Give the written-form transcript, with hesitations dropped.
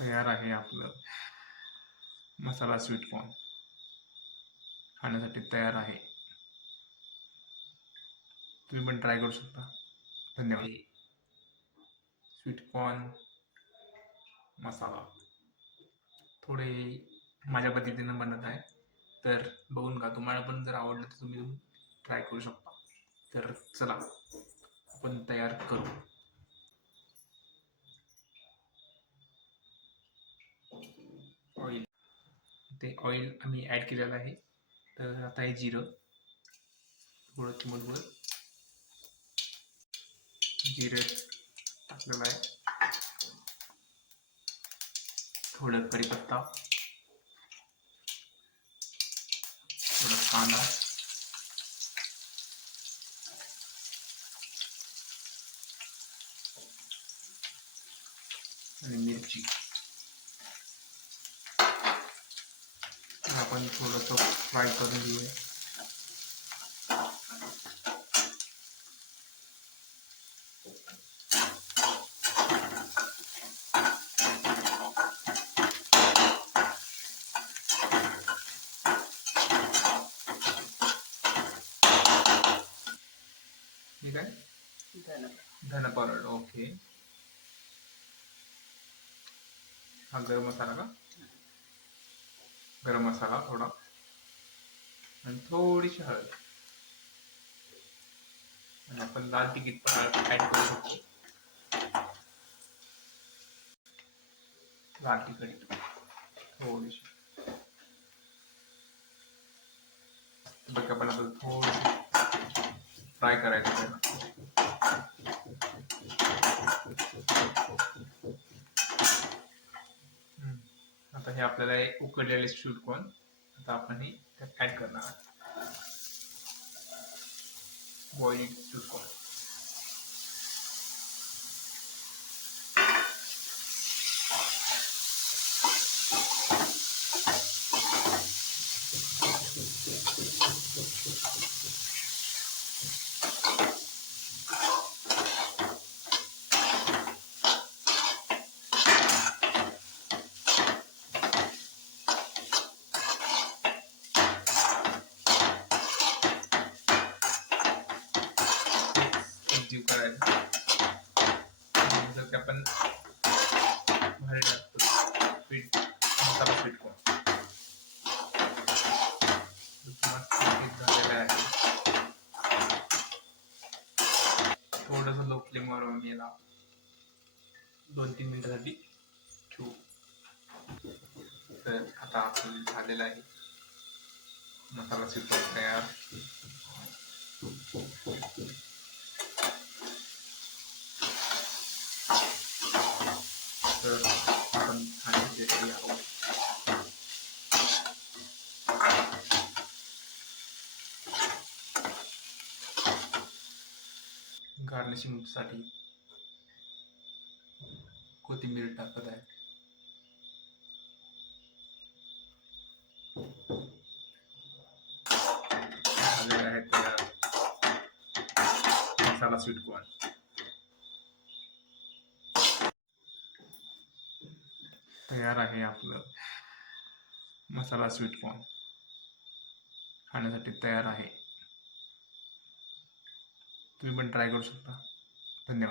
तयार आहे आपलं मसाला स्वीट कॉर्न खाण्यासाठी तयार आहे. तुम्ही पण ट्राय करू शकता. धन्यवाद. स्वीट कॉर्न मसाला थोडे माझ्या पद्धतीनं बनत आहे, तर बघून का तुम्हाला पण जर आवडलं तर तुम्ही ट्राय करू शकता. तर चला आपण तयार करू. ऑइल, ते ऑइल आम्ही ॲड केलेलं आहे. तर आता हे जिरं, थोडं चिमूटभर जिरं टाकलेलं आहे, थोडं कढीपत्ता, थोडा कांदा, आणि मिरची. आपण थोडंसं फ्राय करून घेऊया. ठीक आहे, धना पावडर. ओके, हा गरम मसाला का? गरम मसाला थोडा, आणि थोडीशी हळद, आणि आपण लाल तिखट पण ॲड करू शकतो. लाल तिखट थोडीशी. बघा, आपण आता थोडं फ्राय करायचं त्याला. आता हे आपल्याला एक उकडलेले स्वीट कॉर्न आता आपण हे त्यात ॲड करणार आहे. Boiled sweet corn. जीव करायचा, जर की आपण बाहेर टाकतो स्वीट मसाला स्वीट कॉर्न. झालेला आहे. थोडंसं लो फ्लेमवर आम्ही याला 2-3 मिनिटासाठी ठेवू. तर आता आपलं झालेलं आहे मसाला स्वीट कॉर्न तयार. तर आपण खाण्यासाठी आहोत. गार्निशिंगसाठी कोथिंबीर टाकत आहे. झालेले आहे तयार मसाला स्वीट कॉर्न. तयार आहे आपलं मसाला स्वीट कॉर्न खाण्यासाठी तयार आहे. तुम्ही पण ट्राय करू शकता. धन्यवाद.